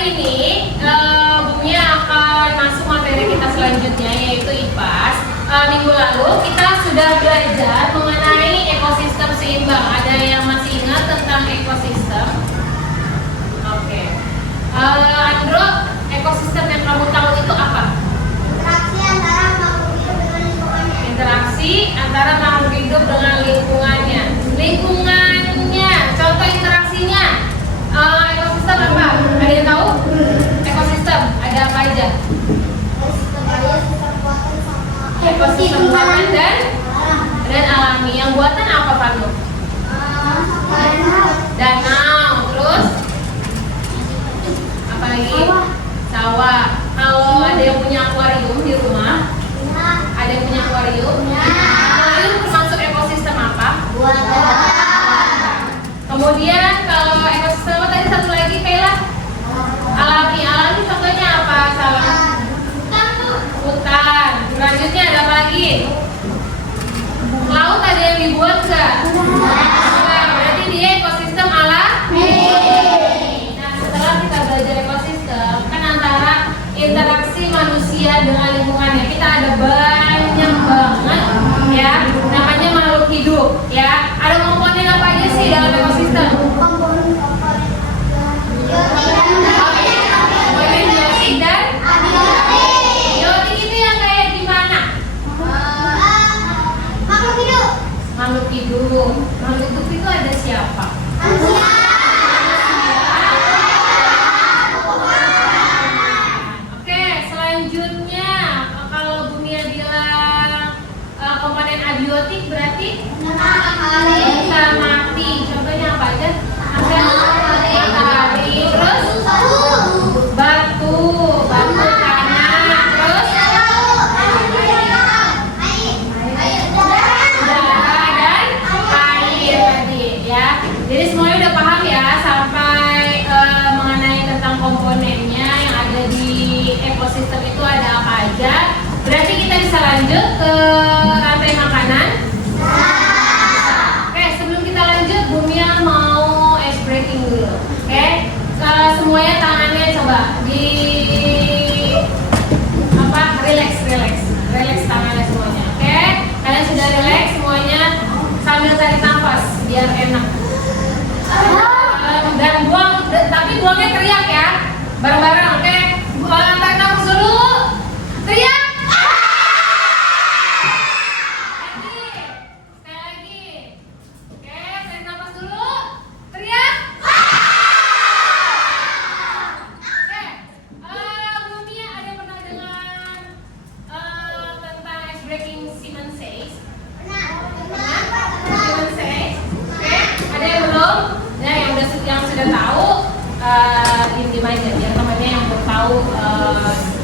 hari ini Bumi akan masuk materi kita selanjutnya, yaitu IPAS. Minggu lalu kita sudah belajar mengenai ekosistem seimbang. Ada yang masih ingat tentang ekosistem? Oke. Andro, ekosistem yang kamu tahu itu apa? Interaksi antara makhluk hidup dengan lingkungannya. Lingkungannya, contoh interaksinya. Ekosistem apa? Ada yang tahu? Ekosistem ada apa aja? Ekosistem buatan dan alami. Yang buatan apa, Pandu? Danau. Terus apa lagi? Sawah. Kalau ada yang punya akuarium di rumah, ada yang punya akuarium? Akuarium termasuk ekosistem apa? Kemudian kalau ekosistem apa tadi satu lagi, Kayla? Alami. Alami contohnya apa? Salah. Hutan. Selanjutnya ada apa lagi? Laut ada yang dibuat nggak? Nah, berarti dia ekosistem alami. Nah, setelah kita belajar ekosistem, kan antara interaksi manusia dengan lingkungannya kita ada banyak banget ya, namanya makhluk hidup ya. Ada komponen apa aja sih dalam ekosistem? Komponen biotik dan abiotik. Biotik itu yang kayak gimana? Makhluk hidup. Makhluk hidup. Makhluk hidup itu ada siapa? Oke, selanjutnya kalau Bunia bilang komponen abiotik berarti bisa mati. Contohnya apa aja? Matahari, terus batu tanah, terus udara dan air tadi ya. Jadi semuanya udah paham ya sampai mengenai tentang komponennya yang ada di ekosistem itu ada apa aja. Berarti kita bisa lanjut ke rantai makanan. Oke, sebelum kita lanjut, Bumia mau ice breaking dulu. Oke, semuanya tangannya coba di relax tangannya semuanya. Oke, kalian sudah relax semuanya sambil tarik nafas biar enak. Dan tapi buangnya teriak ya, bareng-bareng. Oke, tarik nafas dulu, teriak. Diem aja biar temannya yang belum tahu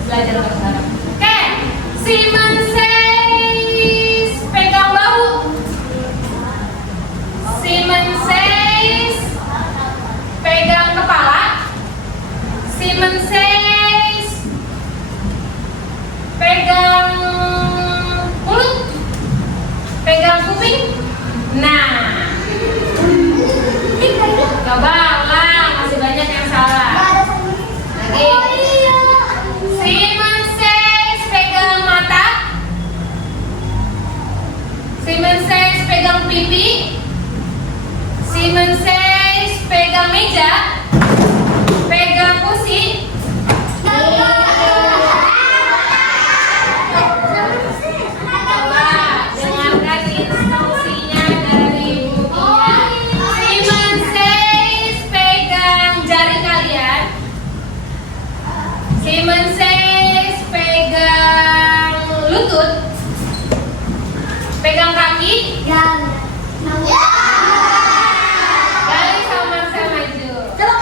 belajar bareng-bareng. Oke, Simon says pegang bahu. Simon says pegang kepala. Simon says pegang mulut. Pegang kuping. Nah, coba ulang, masih banyak yang salah. Simon says pegang mata. Simon says pegang pipi. Simon says pegang meja. Pegang kursi. Coba dengarkan instruksinya dari bukunya. Simon says pegang jari kalian. Simon says pegang lutut. Pegang kaki. Gali sama Marcel maju. Yang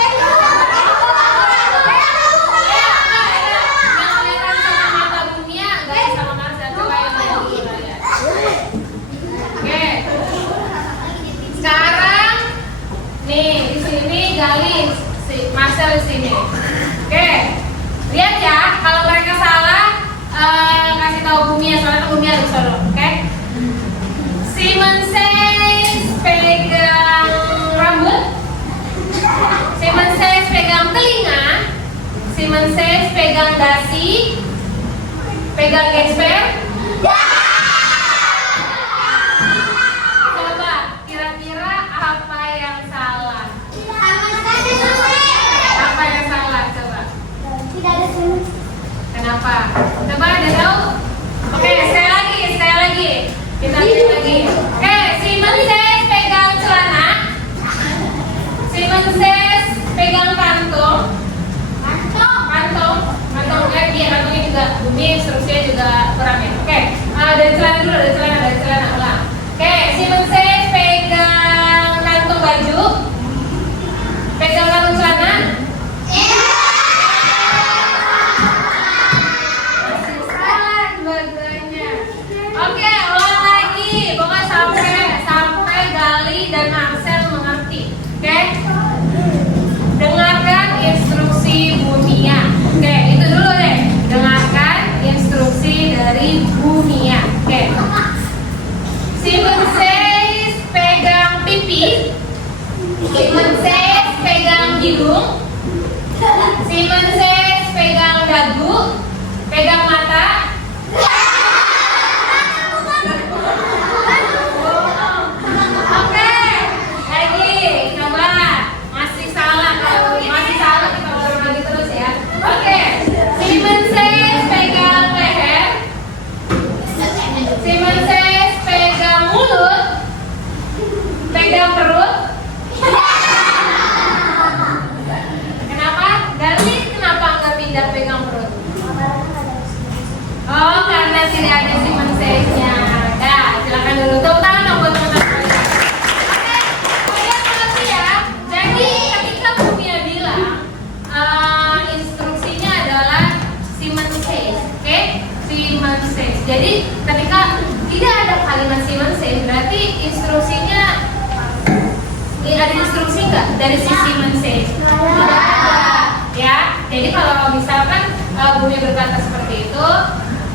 kelihatan sama mata Bumia, Gali sama Marcel. Coba yang mau kita lihat. Oke. Sekarang nih di sini Gali, Marcel di sini. Oke. Lihat ya, kalau mereka salah kasih tahu Bumia, soalnya Bumia harus solo, oke? Simon says pegang rambut. Simon says pegang telinga. Simon Says pegang dasi, pegang gesper. Coba kira-kira apa yang salah? Apa yang salah coba? Tidak ada Simon. Kenapa? Coba ada tahu? Oke, sekali lagi. Kita lihat lagi. Oke, Simon Says pegang celana. Simon Says pegang kantong. Kantong kantongnya juga bumi, instruksinya juga kurang ya. Oke, dari celana dulu, dari celana ulang. Oke, Simon Says pegang kantong baju. Pegang kantong celana. Masih salah dua-duanya. Oke, ulang lagi. Pokoknya sampai Gali dan Marcel mengerti. Oke? Dengarkan instruksi Bunia. Oke, itu dulu deh. Dengarkan instruksi dari Bunia. Oke. Simon Says pegang pipi. Simon Says pegang hidung. Simon Says pegang dagu. Pegang mata. Oke, lagi coba. Masih salah kita ulang lagi terus ya. Oke, Simon Says pegang leher. Simon Says pegang mulut. Pegang perut. Kenapa? Gali kenapa nggak pindah pegang perut? Oh, karena tidak ada Simon Says-nya. Dah, silakan dulu. Tepuk tangan dong buat teman-teman. Oke, kalian mengerti ya? Jadi ketika Bunia bilang instruksinya adalah Simon Says, oke? Simon Says. Jadi ketika tidak ada kalimat Simon Says, berarti instruksinya ada instruksi nggak dari si Simon Says? Tidak ada. Ya, jadi kalau misalkan Bunia berkata seperti itu,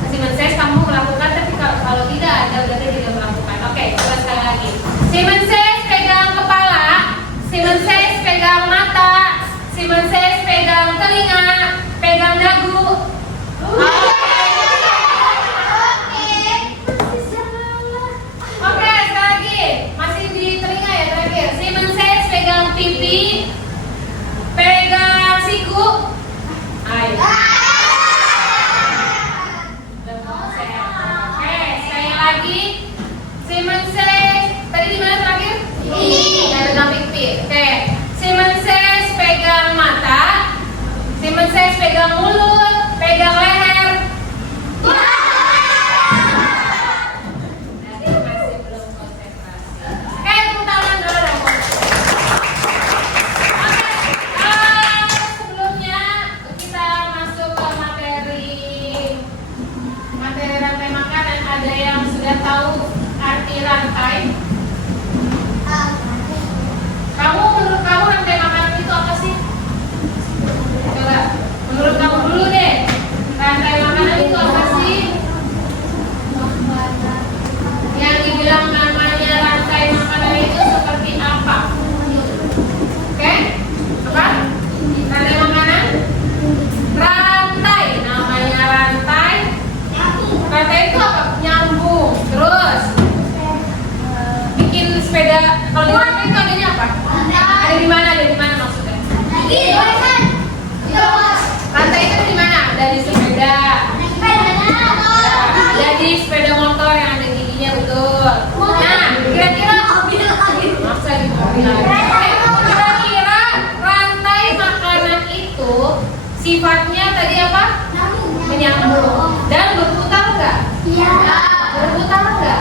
Simon Says kamu melakukan, tapi kalau tidak ada berarti tidak melakukan. Oke, coba sekali lagi. Simon Says pegang kepala, Simon Says pegang mata, Simon Says pegang telinga, pegang dagu. Oke, sekali lagi. Masih di telinga ya terakhir. Simon Says pegang pipi, pegang siku. Ayo. Oke, sekali lagi. Simon Says tadi di mana terakhir? Pegang pipi. Oke. Simon Says pegang mata. Simon Says pegang mulut, pegang leher. Nanti masih belum konsentrasi. Oke, tepuk tangan dulu dong. Oke, sebelumnya kita masuk ke materi rantai makanan. Ada yang sudah tahu arti rantai? Menurut kamu rantai makanan itu apa sih? Coba, menurut kamu dulu deh. Rantai makanan itu apa sih? Yang dibilang namanya rantai makanan itu seperti apa? Oke? Apa? Rantai makanan? Rantai, namanya rantai. Rantai itu apa? Nyambung. Terus bikin sepeda. Kalau di rantai itu adanya apa? Ada di mana maksudnya? Rantai itu di mana? Dari sepeda. Jadi sepeda motor yang ada giginya, betul. Nah, kira-kira maksa di mobil. Kira-kira rantai makanan itu sifatnya tadi apa? Menyambung dan berputar enggak? Iya. Berputar enggak?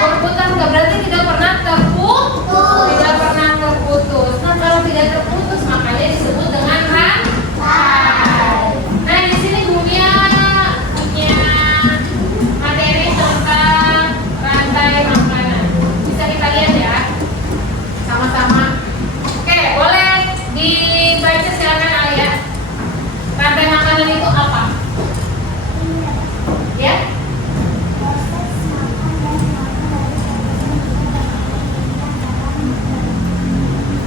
Berputar enggak berarti tidak pernah terputus. Tidak pernah terputus. Nah, kalau tidak terputus makanya disebut dengan rantai. Nah, di sini Bunia punya materi tentang rantai makanan. Bisa kita lihat ya, sama-sama. Oke, boleh dibaca silakan Alia. Rantai makanan itu apa? Ya?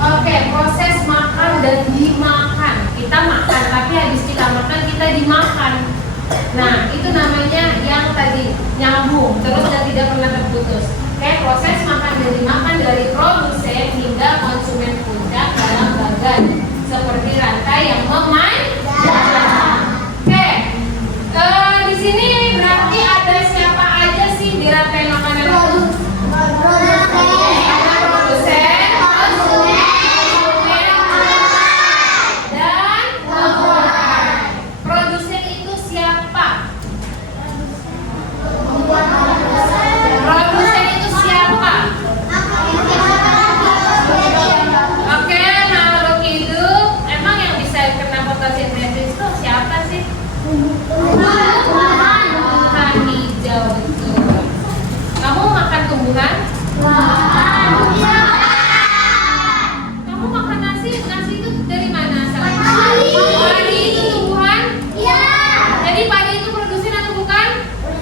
Oke, proses makan dan dimakan. Kita kita dimakan. Nah, itu namanya yang tadi nyambung terus dan tidak pernah terputus. Kayak proses makan dari produsen hingga konsumen puncak dalam bagan seperti rantai yang memanjang. Oke, di sini berarti ada siapa aja sih di rantai makanan itu? Kamu makan nasi itu dari mana asalnya? Padi itu tumbuhan? Iya. Jadi padi itu produsen atau bukan?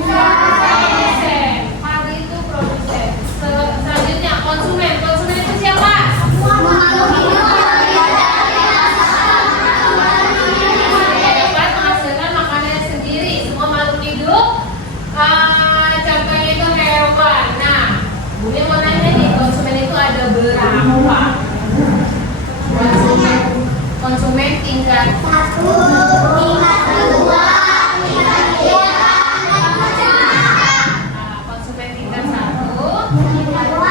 Produsen. Padi itu produsen. Selanjutnya konsumen. Konsumen itu siapa? Dapat menghasilkan makanannya sendiri. Semua makhluk hidup. Contohnya itu hewan. Nah, Bunda mau nanya nih, konsumen itu ada berapa? Konsumen tingkat 1, tingkat 2, tingkat 3, konsumen tingkat 1, tingkat 2,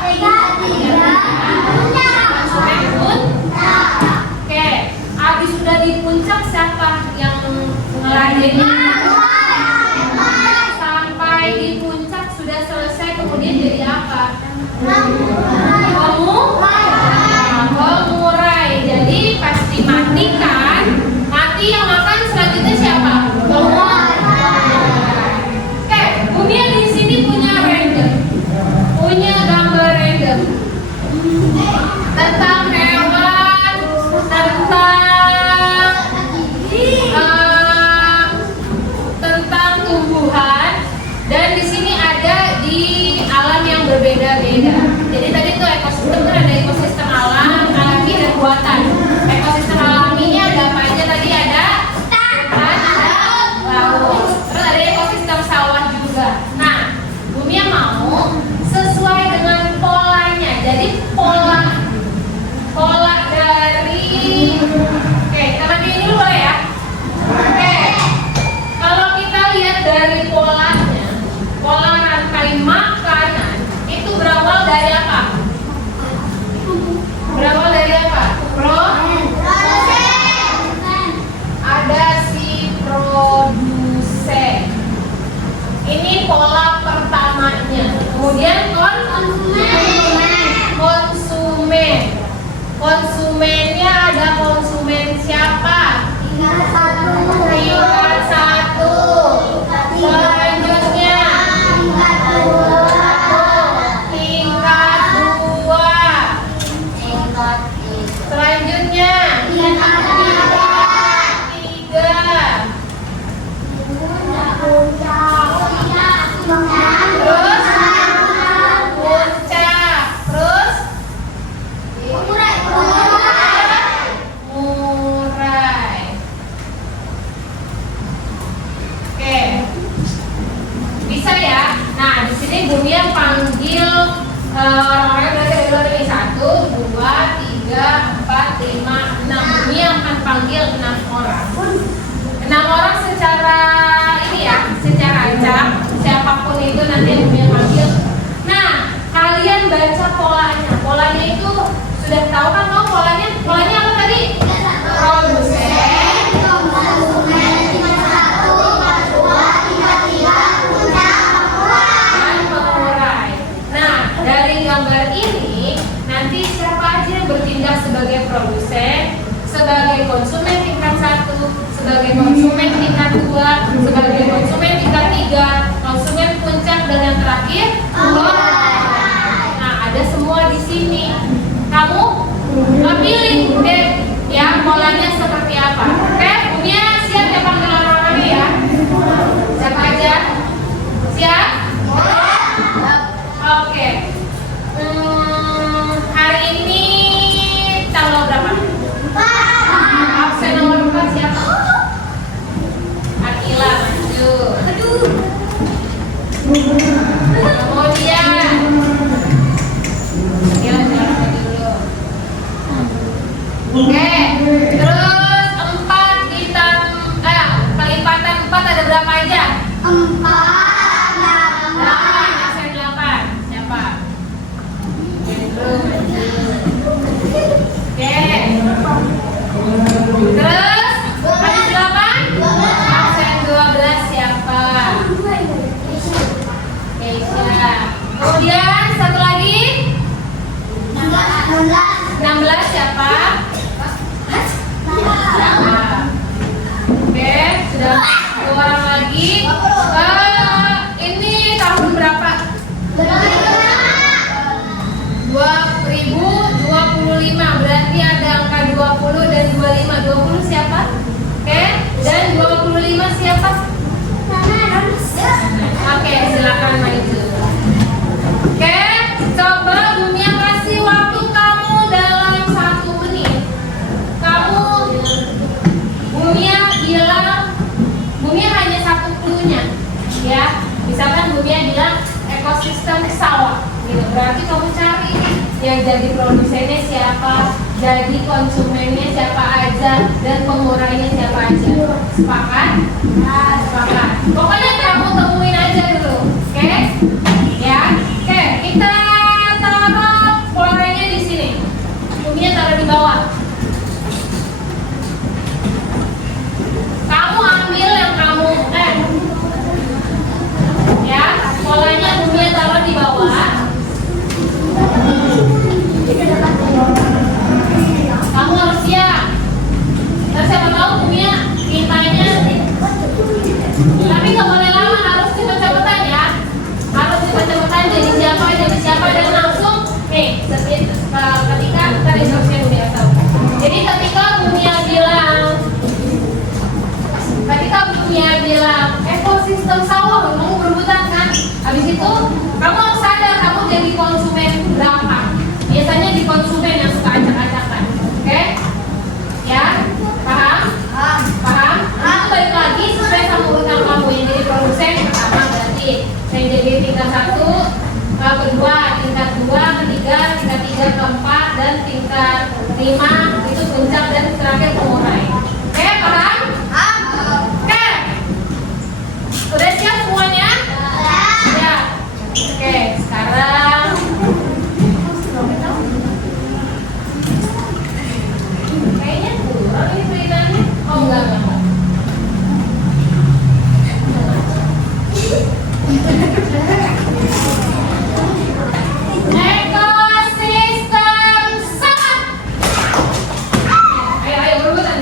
tingkat 3, konsumen puncak. Oke, habis sudah di puncak siapa yang ngeladenin? Sampai di puncak sudah selesai, kemudian jadi apa? Pengurai. Jadi pas dimatikan, mati yang makan selanjutnya siapa? Pengurai. Oke, Bumia di sini punya gambar random tentang hewan, tentang tumbuhan, dan di sini ada di alam yang berbeda-beda. Jadi tadi tuh ekosistem kan ada ekosistem alam, alami dan buatan. Ekosistem alaminya ada apa aja tadi? Ada hutan, ada laut, terus ada ekosistem sawah juga. Nah, Bumia mau sesuai dengan polanya. Jadi pola dari karena ini dulu ya. Oke, kalau kita lihat dari polanya, pola rantai makanan itu berawal dari apa? Berawal dari apa? Ada si produsen. Ini pola pertamanya. Kemudian konsumennya ada konsumen siapa? Tingkat 1. Selanjutnya tingkat 2. Selanjutnya tingkat 3. Terus puncak. Terus murai. Oke, bisa ya. Nah, di sini Bumia panggil orang-orang dari luar ini 1, 2, 3, 4, 5, 6. Bumia akan panggil 6 orang. 6 orang secara ini ya, secara acak. Siapapun itu nanti yang Bumia panggil. Nah, kalian baca polanya. Polanya itu sudah tahu kan? Mau polanya? Polanya apa tadi? Produsen, konsumen, pengurai. Nah, dari gambar ini nanti siapa aja yang bertindak sebagai produsen, sebagai konsumen tingkat 1, sebagai konsumen tingkat 2, sebagai konsumen tingkat 3, konsumen puncak, dan yang terakhir pengurai. Nah, ada semua di sini. Kamu pilih deh ya polanya seperti apa. Oke, Bumia siap ya panggil orang-orangnya ya. Siapa aja? Siap? Oke. Hari ini tanggal berapa? Absen nomor 4 siapa? jadi produsennya siapa, jadi konsumennya siapa aja, dan pengurainya siapa aja. Sepakat? Sepakat. Pokoknya kamu temuin aja dulu, oke? Ya, oke. Kita taruh polanya di sini. Buminya taruh di bawah. Kamu ambil yang kamu ya, polanya buminya taruh di bawah. Kamu harus siap. Dan siapa tahu buminya mintanya, tapi nggak boleh lama, harus cepet-cepetan ya. Harus cepet-cepetan jadi siapa dan langsung ketika kita instruksi Bumia tahu. Jadi ketika Bumia bilang ekosistem sawah kamu berebutan kan, habis itu kamu harus sadar kamu jadi konsumen berapa. Biasanya di konsumen yang suka acak-acakan, oke? Ya, paham? Paham? Nah, balik lagi sesuai sama urutan kamu. Yang jadi produsen yang pertama berarti yang jadi tingkat 1, kedua, tingkat 2, ketiga, tingkat 3, keempat, dan tingkat 5 itu puncak, dan terakhir pengurai. Oke, paham? Oke. Udah siap semuanya? Ya. Oke, sekarang kayaknya kurang ini ceritanya. Oh enggak. Ekosistem sawah. Ayo berebutan.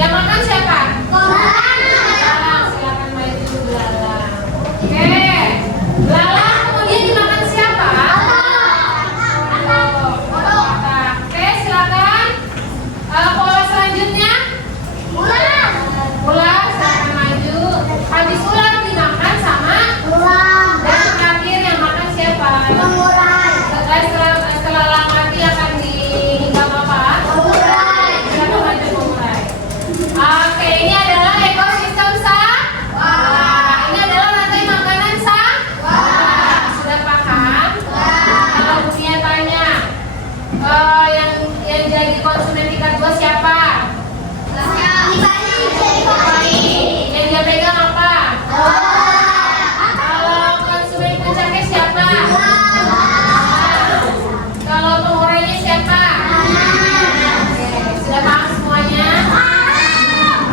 Yang makan siapa? Belalang. Silakan maju belalang. Oke. Belalang kemudian dimakan siapa? Oke, silakan. Pola selanjutnya. Ular, silakan maju. Habis ular dimakan sama dan terakhir yang makan siapa? Setelah mati akan dihinggap apa? Silakan maju mengurai. Oke, ini adalah ekosistem ini adalah rantai makanan sudah paham? Kalau Bunia tanya, yang jadi konsumen tingkat 2 siapa? Yang dia pegang apa? Kalau konsumen puncaknya siapa? Kalau pengurainya siapa? Oke, sudah paham semuanya?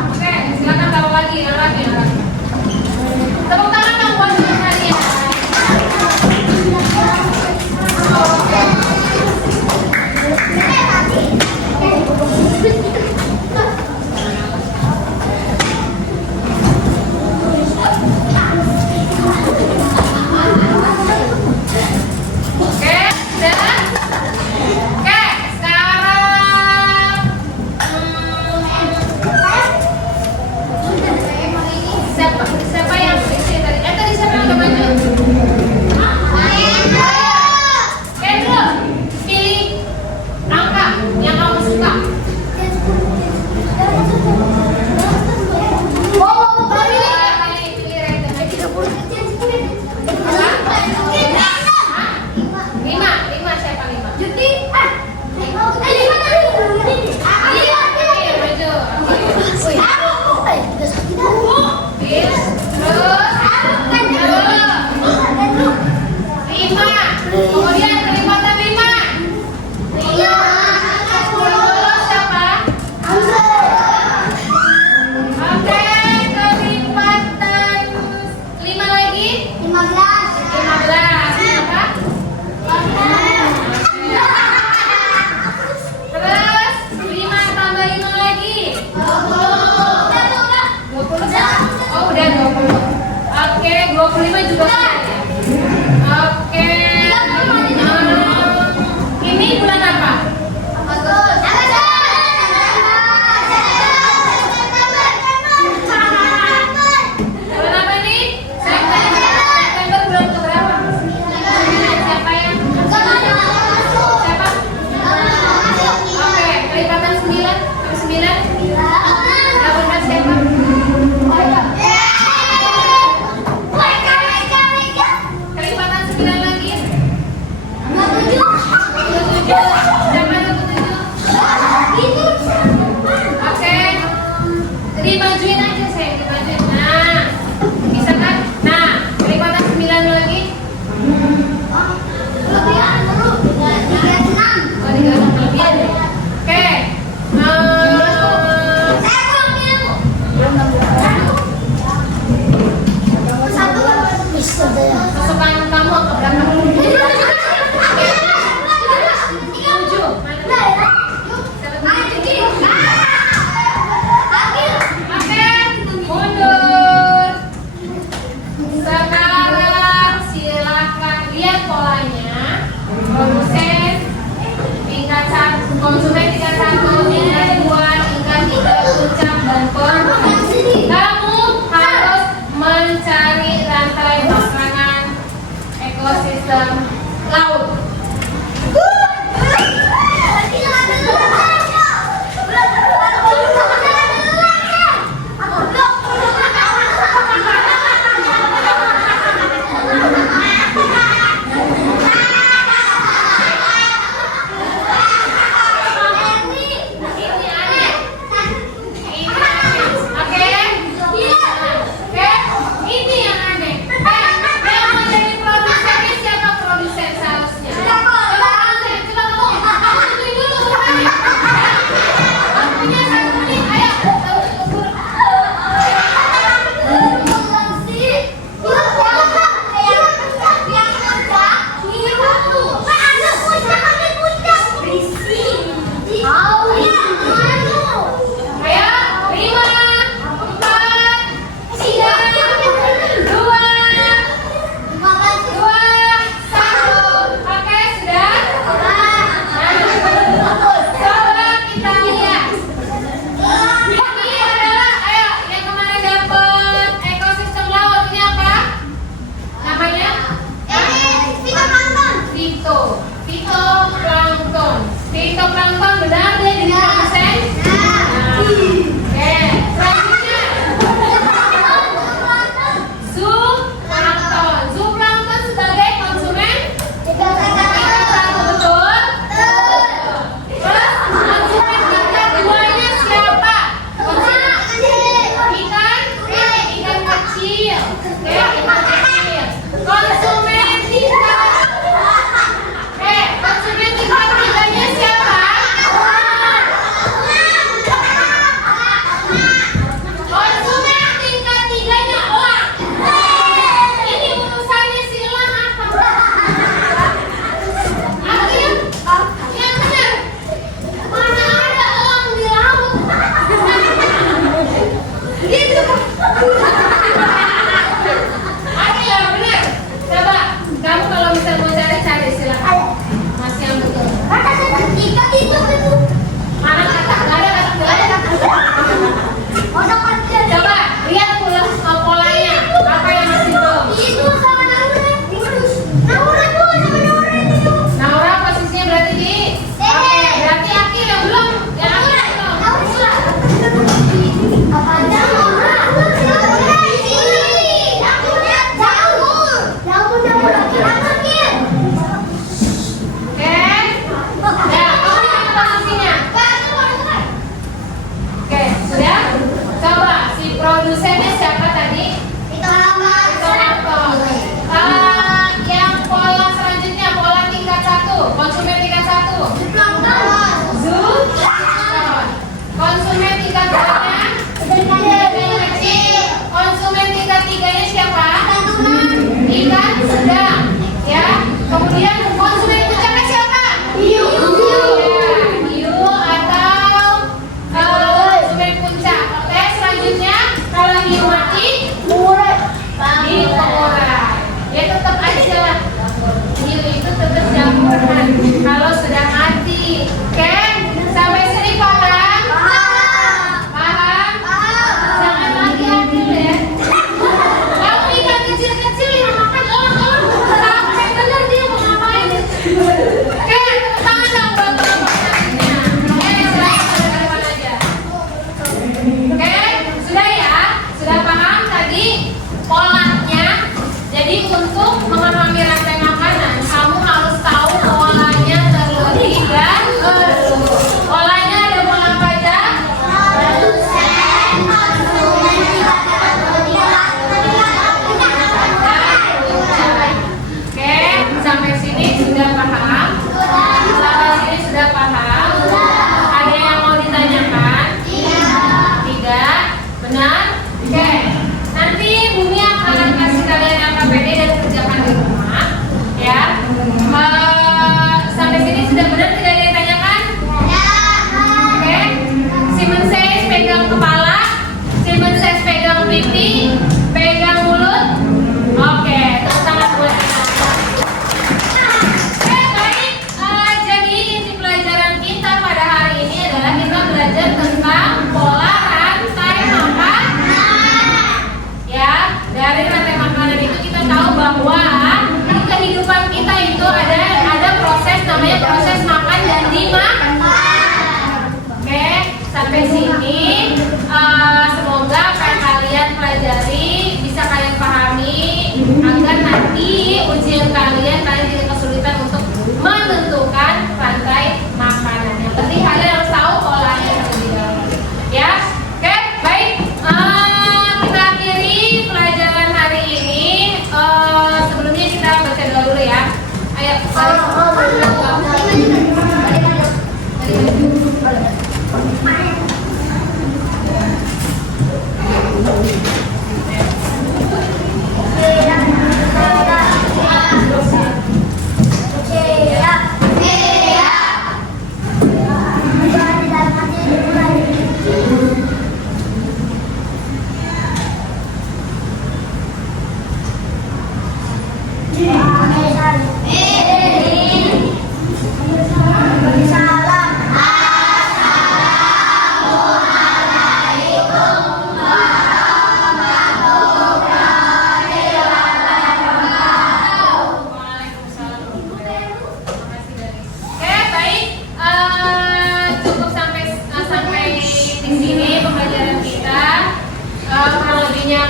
Oke, silakan taruh lagi, yang lagi. Tepuk tangan dong buat kalian. Oke, sudah? Oke, sekarang siapa yang isi tadi? Tadi siapa yang udah maju? Kendro, pilih angka yang kamu suka. Lima siapa lima? Kemudian kelipatan 5. Siapa? Oke, kelipatan 5 lagi. 15. Siapa? Terus 5 tambah 5 lagi. 20. Oh, udah 20. Oke, 25 juga sudah ya. Oke. Ini bulan apa? Bulan apa nih? September bulan keberapa? Siapa yang? Siapa? Oke, kelipatan 9. 9. Yang benar siapa? Kelipatan 9 lagi. 27. Siapa 27? Oke. Dimajuin aja saya, dimajuin. Nah, bisa kan? Nah, kelipatan 9 lagi. Oh, 36 kelebihan ya? Oke. Kesukaan kamu apa berapa? 7. Oke, mundur. Sekarang silakan lihat polanya. Produsen tingkat 1, konsumen tingkat 1, tingkat 2, tingkat 3, puncak dan penutup. Kamu harus mencari rantai makanan ekosistem laut. Ini yang aneh. Yang menjadi produsennya siapa produsen seharusnya? sedang, ya. Kemudian konsumen puncaknya siapa? Hiu. Ya, hiu atau konsumen puncak. Oke, selanjutnya kalau hiu mati, di pengurai. Ya tetap aja hiu itu tetap jamburan kalau sudah mati. Oke, sampai sini paham? Paham? Jangan lagi adil ya. Kamu ikan kecil-kecil yang makan sampai benar dia mau ngapain? Oke, tepuk tangan dong buat kelompok selanjutnya. Oke, silahkan ke depan aja. Oke, sudah ya? Sudah paham tadi polanya? Jadi untuk memahami rantai makanan, kamu harus tahu polanya terlebih dahulu. Polanya ada pola apa aja? Oke, sampai sini sudah paham? Sampai sini sudah paham? Ada yang mau ditanyakan? Tidak? Benar? Oke. Nanti Bumi akan kasih kalian LKPD dan kerjakan di rumah, ya. Sampai sini sudah benar, tidak ada yang tanyakan? Oke. Simon says pegang kepala, Simon says pegang pipi, pegang mulut. Oke, tepuk tangan buat kita. Oke, baik. Jadi inti pelajaran kita pada hari ini adalah kita belajar tentang pola rantai makanan. Ya, dari rantai makanan itu kita tahu bahwa di kehidupan kita itu ada proses namanya proses makan dan dimakan. Oke, sampai sini semoga apa yang kalian pelajari bisa kalian pahami agar nanti ujian kalian tidak kesulitan untuk menentukan rantai makanan. Yang penting kalian harus tahu polanya terlebih dahulu. Ya, oke, baik. Kita akhiri pelajaran hari ini. Sebelumnya kita baca doa dulu ya. Ayo, cukup sampai di sini pembelajaran kita. Kurang lebihnya